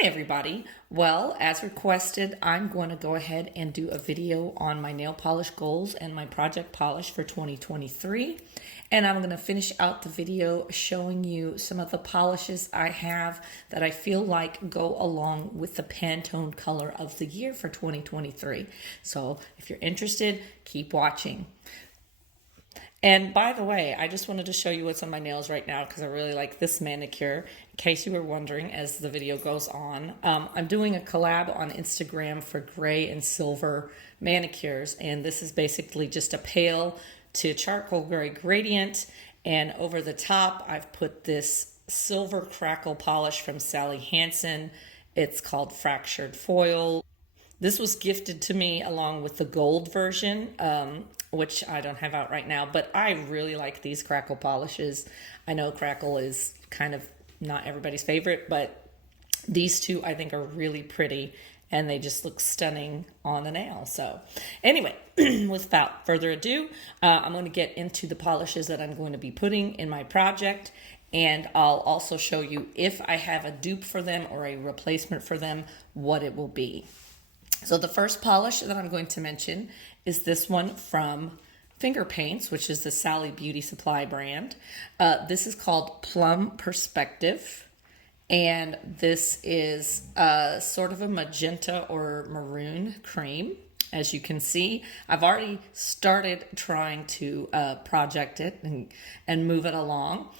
Hi everybody. Well, as requested, I'm going to go ahead and do a video on my nail polish goals and my project polish for 2023. And I'm going to finish out the video showing you some of the polishes I have that I feel like go along with the Pantone color of the year for 2023. So if you're interested, keep watching. And by the way, I just wanted to show you what's on my nails right now because I really like this manicure. In case you were wondering as the video goes on, I'm doing a collab on Instagram for gray and silver manicures. And this is basically just a pale to charcoal gray gradient. And over the top, I've put this silver crackle polish from Sally Hansen. It's called Fractured Foil. This was gifted to me along with the gold version, which I don't have out right now, but I really like these crackle polishes. I know crackle is kind of not everybody's favorite, but these two I think are really pretty and they just look stunning on the nail. So anyway, without further ado, I'm going to get into the polishes that I'm going to be putting in my project. And I'll also show you if I have a dupe for them or a replacement for them, what it will be. So the first polish that I'm going to mention is this one from Finger Paints, which is the Sally Beauty Supply brand. This is called Plum Perspective, and this is sort of a magenta or maroon cream. As you can see, I've already started trying to project it and move it along.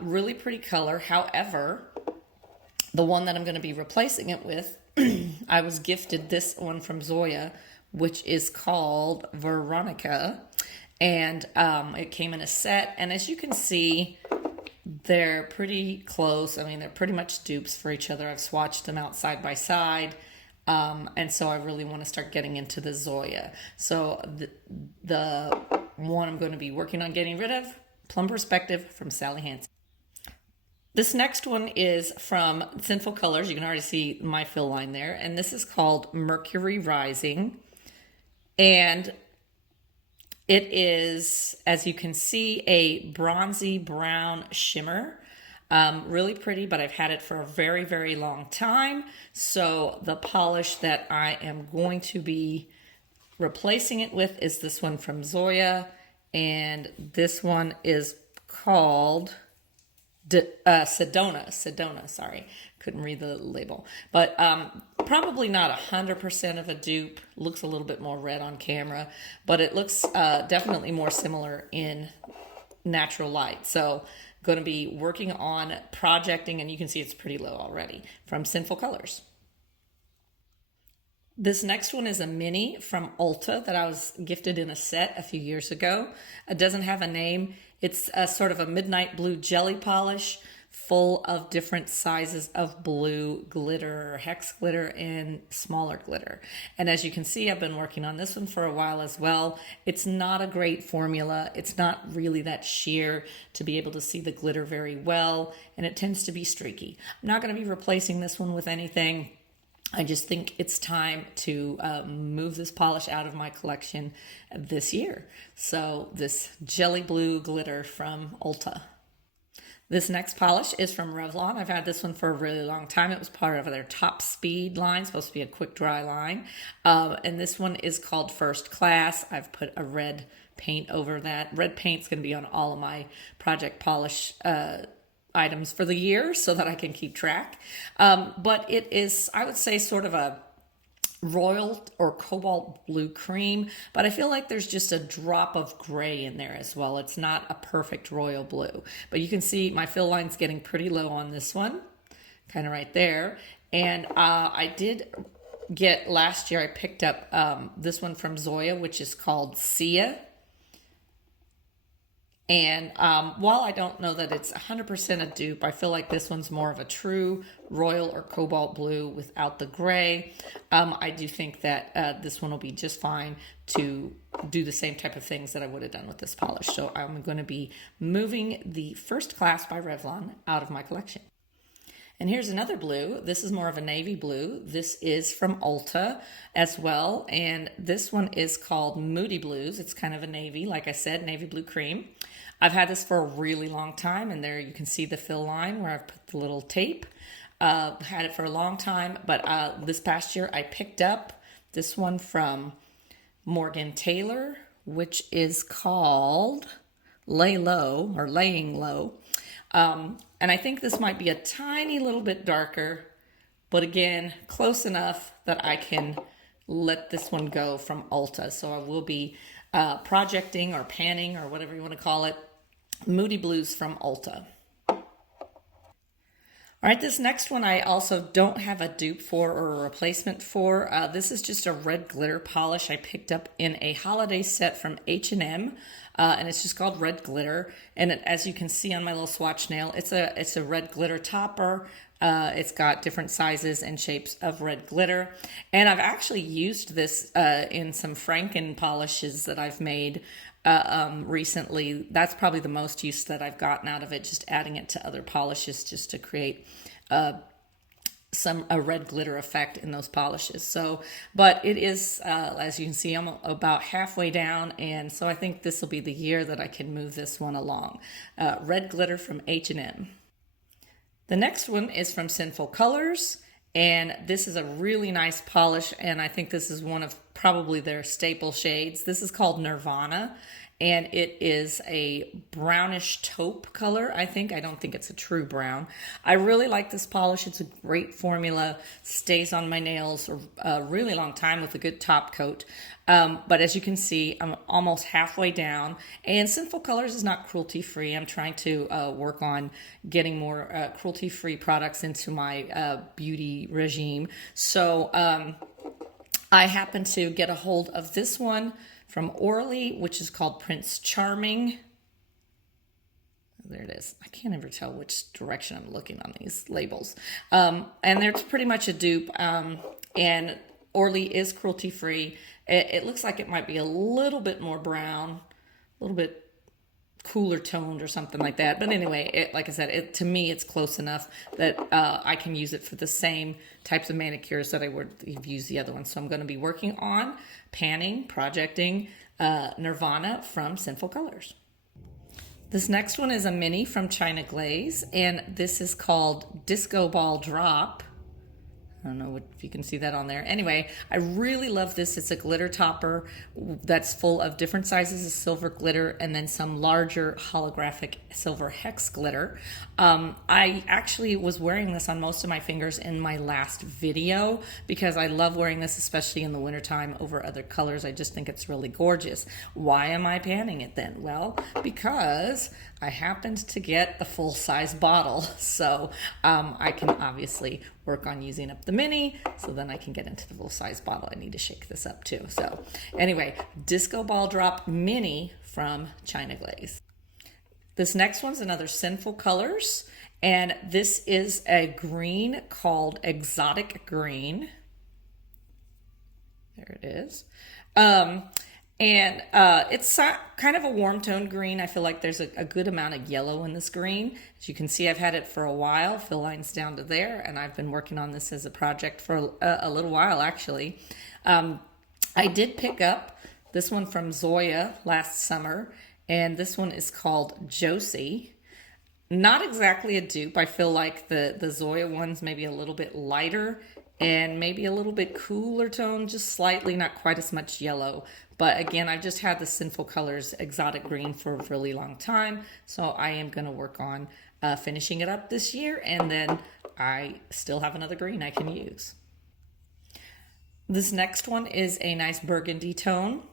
Really pretty color. However, the one that I'm going to be replacing it with, I was gifted this one from Zoya, which is called Veronica, and it came in a set, and as you can see, they're pretty close. I mean, they're pretty much dupes for each other. I've swatched them out side by side, and so I really want to start getting into the Zoya. So the one I'm going to be working on getting rid of, Plum Perspective from Sally Hansen. This next one is from Sinful Colors. You can already see my fill line there. And this is called Mercury Rising. And it is, as you can see, a bronzy brown shimmer. Really pretty, but I've had it for a very, very long time. So the polish that I am going to be replacing it with is this one from Zoya. And this one is called Sedona, sorry. Couldn't read the label. But probably not 100% of a dupe. Looks a little bit more red on camera, but it looks definitely more similar in natural light. So going to be working on projecting, and you can see it's pretty low already, from Sinful Colors. This next one is a mini from Ulta that I was gifted in a set a few years ago. It doesn't have a name. It's a sort of a midnight blue jelly polish full of different sizes of blue glitter, hex glitter, and smaller glitter. And as you can see, I've been working on this one for a while as well. It's not a great formula. It's not really that sheer to be able to see the glitter very well, and it tends to be streaky. I'm not going to be replacing this one with anything. I just think it's time to move this polish out of my collection this year. So this jelly blue glitter from Ulta. This next polish is from Revlon. I've had this one for a really long time. It was part of their Top Speed line, supposed to be a quick dry line. And this one is called First Class. I've put a red paint over that. Red paint's going to be on all of my project polish items for the year so that I can keep track. But it is, I would say, sort of a royal or cobalt blue cream, but I feel like there's just a drop of gray in there as well. It's not a perfect royal blue, but you can see my fill line's getting pretty low on this one, kind of right there. And I did get, last year I picked up this one from Zoya, which is called Sia. And while I don't know that it's 100% a dupe, I feel like this one's more of a true royal or cobalt blue without the gray. I do think that this one will be just fine to do the same type of things that I would have done with this polish. So I'm going to be moving the First Class by Revlon out of my collection. And here's another blue. This is more of a navy blue. This is from Ulta as well. And this one is called Moody Blues. It's kind of a navy, like I said, navy blue cream. I've had this for a really long time, and there you can see the fill line where I've put the little tape. Had it for a long time, but this past year I picked up this one from Morgan Taylor, which is called Lay Low or Laying Low. And I think this might be a tiny little bit darker, but again, close enough that I can let this one go from Ulta. So I will be projecting or panning or whatever you want to call it, Moody Blues from Ulta. All right, this next one I also don't have a dupe for or a replacement for. This is just a red glitter polish I picked up in a holiday set from H&M, and it's just called Red Glitter. And as you can see on my little swatch nail, it's a red glitter topper. It's got different sizes and shapes of red glitter. And I've actually used this in some Franken polishes that I've made recently. That's probably the most use that I've gotten out of it, just adding it to other polishes just to create a red glitter effect in those polishes. So, but it is, as you can see, I'm about halfway down, and so I think this will be the year that I can move this one along. Red Glitter from H&M. The next one is from Sinful Colors, and this is a really nice polish, and I think this is one of probably their staple shades. This is called Nirvana, and it is a brownish taupe color, I think. I don't think it's a true brown. I really like this polish. It's a great formula, stays on my nails a really long time with a good top coat. But as you can see, I'm almost halfway down, and Sinful Colors is not cruelty-free. I'm trying to work on getting more cruelty-free products into my beauty regime. So I happened to get a hold of this one from Orly, which is called Prince Charming. There it is. I can't ever tell which direction I'm looking on these labels. And there's pretty much a dupe, and Orly is cruelty-free. It looks like it might be a little bit more brown, a little bit cooler toned or something like that. But anyway, like I said, to me, it's close enough that I can use it for the same types of manicures that I would have used the other one. So I'm going to be working on panning, projecting Nirvana from Sinful Colors. This next one is a mini from China Glaze, and this is called Disco Ball Drop. I don't know if you can see that on there. Anyway, I really love this. It's a glitter topper that's full of different sizes of silver glitter and then some larger holographic silver hex glitter. I actually was wearing this on most of my fingers in my last video because I love wearing this, especially in the wintertime over other colors. I just think it's really gorgeous. Why am I panning it then? Well, because I happened to get the full-size bottle, so I can obviously work on using up the mini, so then I can get into the full-size bottle. I need to shake this up too. So anyway, Disco Ball Drop Mini from China Glaze. This next one's another Sinful Colors, and this is a green called Exotic Green. There it is. And it's kind of a warm toned green. I feel like there's a good amount of yellow in this green. As you can see, I've had it for a while. Fill line's down to there, and I've been working on this as a project for a little while, actually. I did pick up this one from Zoya last summer, and this one is called Josie. Not exactly a dupe. I feel like the Zoya one's maybe a little bit lighter and maybe a little bit cooler tone, just slightly, not quite as much yellow. But again, I've just had the Sinful Colors Exotic Green for a really long time, so I am going to work on finishing it up this year, and then I still have another green I can use. This next one is a nice burgundy tone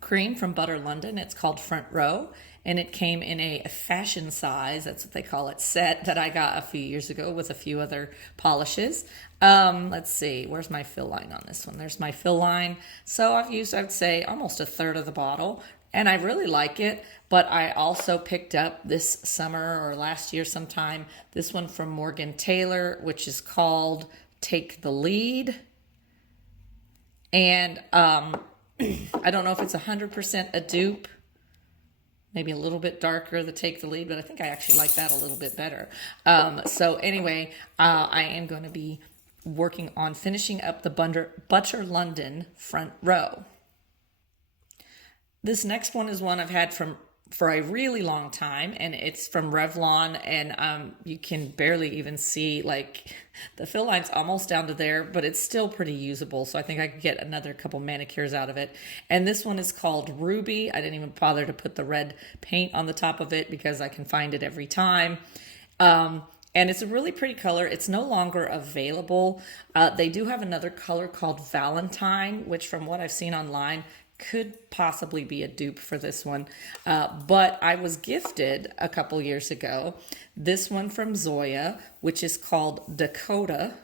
cream from Butter London. It's called Front Row, and it came in a fashion size, that's what they call it, set that I got a few years ago with a few other polishes. Let's see, where's my fill line on this one? There's my fill line. So I've used, I'd say, almost a third of the bottle, and I really like it. But I also picked up this summer or last year sometime this one from Morgan Taylor, which is called Take the Lead. And I don't know if it's 100% a dupe, maybe a little bit darker, the Take the Lead, but I think I actually like that a little bit better. So anyway, I am going to be working on finishing up the Butter London Front Row. This next one is one I've had for a really long time, and it's from Revlon, and you can barely even see, like, the fill line's almost down to there, but it's still pretty usable, so I think I could get another couple manicures out of it. And this one is called Ruby. I didn't even bother to put the red paint on the top of it because I can find it every time. And it's a really pretty color. It's no longer available. They do have another color called Valentine, which from what I've seen online could possibly be a dupe for this one. But I was gifted a couple years ago this one from Zoya, which is called Dakota.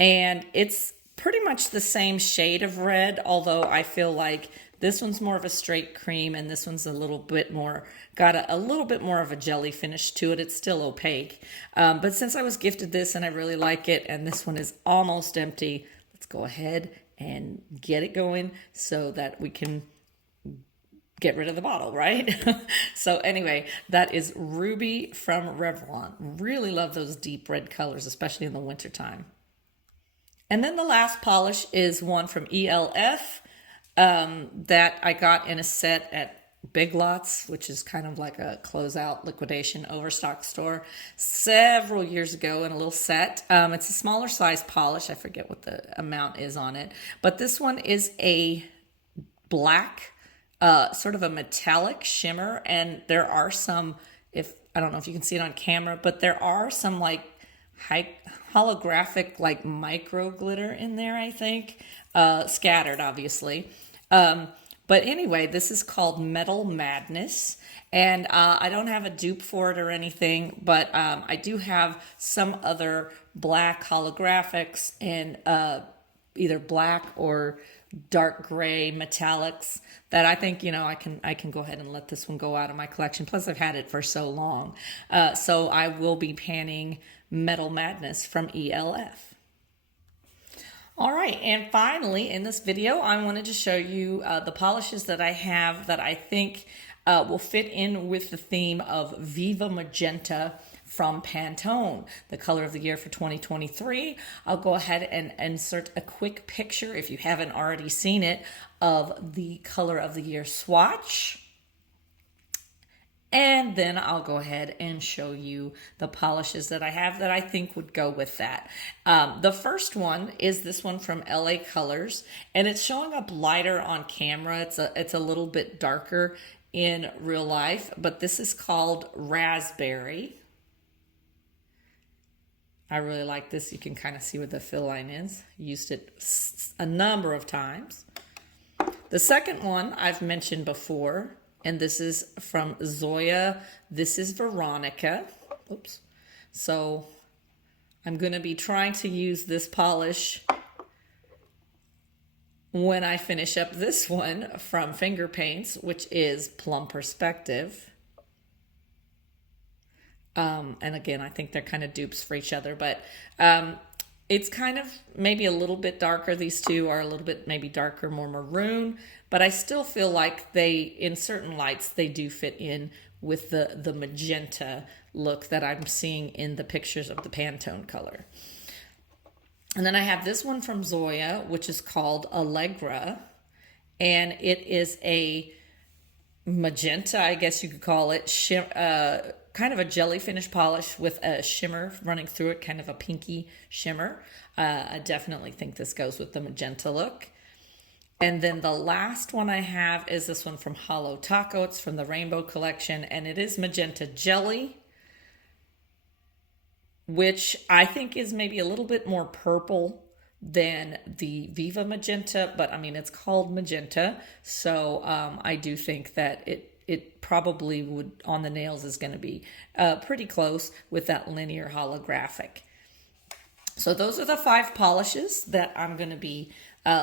And it's pretty much the same shade of red, although I feel like this one's more of a straight cream and this one's a little bit more, got a little bit more of a jelly finish to it. It's still opaque. But since I was gifted this and I really like it, and this one is almost empty, let's go ahead and get it going so that we can get rid of the bottle, right? So anyway, that is Ruby from Revlon. Really love those deep red colors, especially in the wintertime. And then the last polish is one from ELF that I got in a set at Big Lots, which is kind of like a closeout liquidation overstock store, several years ago in a little set. It's a smaller size polish. I forget what the amount is on it, but this one is a black, sort of a metallic shimmer. And there are some, I don't know if you can see it on camera, but there are some like holographic, like micro glitter in there, I think, scattered obviously. But anyway, this is called Metal Madness, and I don't have a dupe for it or anything, but I do have some other black holographics and either black or dark gray metallics that I think, I can go ahead and let this one go out of my collection. Plus, I've had it for so long. So I will be panning Metal Madness from ELF. All right, and finally in this video, I wanted to show you the polishes that I have that I think will fit in with the theme of Viva Magenta from Pantone, the color of the year for 2023. I'll go ahead and insert a quick picture, if you haven't already seen it, of the color of the year swatch. And then I'll go ahead and show you the polishes that I have that I think would go with that. The first one is this one from LA Colors, and it's showing up lighter on camera. It's a little bit darker in real life, but this is called Raspberry. I really like this. You can kind of see where the fill line is. Used it a number of times. The second one I've mentioned before, and this is from Zoya. This is Veronica. Oops. So I'm going to be trying to use this polish when I finish up this one from Finger Paints, which is Plum Perspective. And again, I think they're kind of dupes for each other, but it's kind of maybe a little bit darker. These two are a little bit maybe darker, more maroon, but I still feel like they, in certain lights, they do fit in with the magenta look that I'm seeing in the pictures of the Pantone color. And then I have this one from Zoya, which is called Allegra, and it is a magenta, I guess you could call it, kind of a jelly finish polish with a shimmer running through it, kind of a pinky shimmer. I definitely think this goes with the magenta look. And then the last one I have is this one from Holo Taco. It's from the Rainbow Collection, and it is Magenta Jelly, which I think is maybe a little bit more purple than the Viva Magenta, but I mean, it's called Magenta, so I do think that it probably would, on the nails, is going to be pretty close with that linear holographic. So those are the 5 polishes that I'm going to be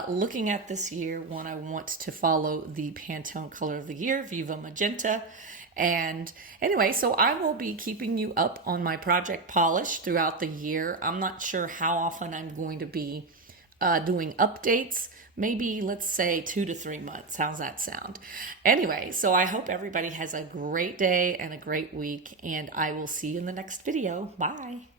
looking at this year when I want to follow the Pantone color of the year, Viva Magenta. And anyway, so I will be keeping you up on my project polish throughout the year. I'm not sure how often I'm going to be doing updates. Maybe, let's say, 2 to 3 months. How's that sound? Anyway, so I hope everybody has a great day and a great week, and I will see you in the next video. Bye.